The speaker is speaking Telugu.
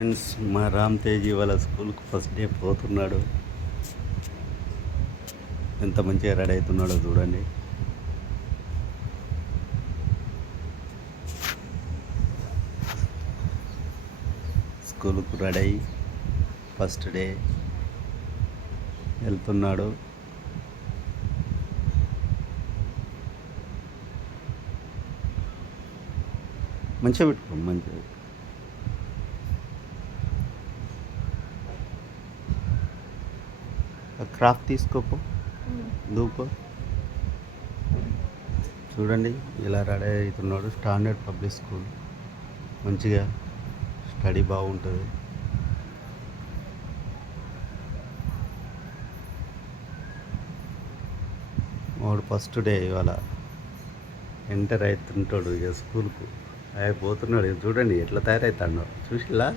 ఫ్రెండ్స్, మా రామ్ తేజ్ వాళ్ళ స్కూల్కి ఫస్ట్ డే పోతున్నాడు. ఎంత మంచిగా రెడీ అవుతున్నాడో చూడండి. స్కూల్కు రెడీ అయ్యి ఫస్ట్ డే వెళ్తున్నాడు. మంచిగా పెట్టుకో, మంచిగా క్రాఫ్ట్ తీసుకోపో, దూపో. చూడండి ఇలా రెడీ అవుతున్నాడు. స్టాండర్డ్ పబ్లిక్ స్కూల్, మంచిగా స్టడీ బాగుంటుంది. వాడు ఫస్ట్ డే ఇవాళ ఎంటర్ అవుతుంటాడు ఇక స్కూల్కు. పోతున్నాడు. చూడండి ఎట్లా తయారవుతాడో చూసిలా.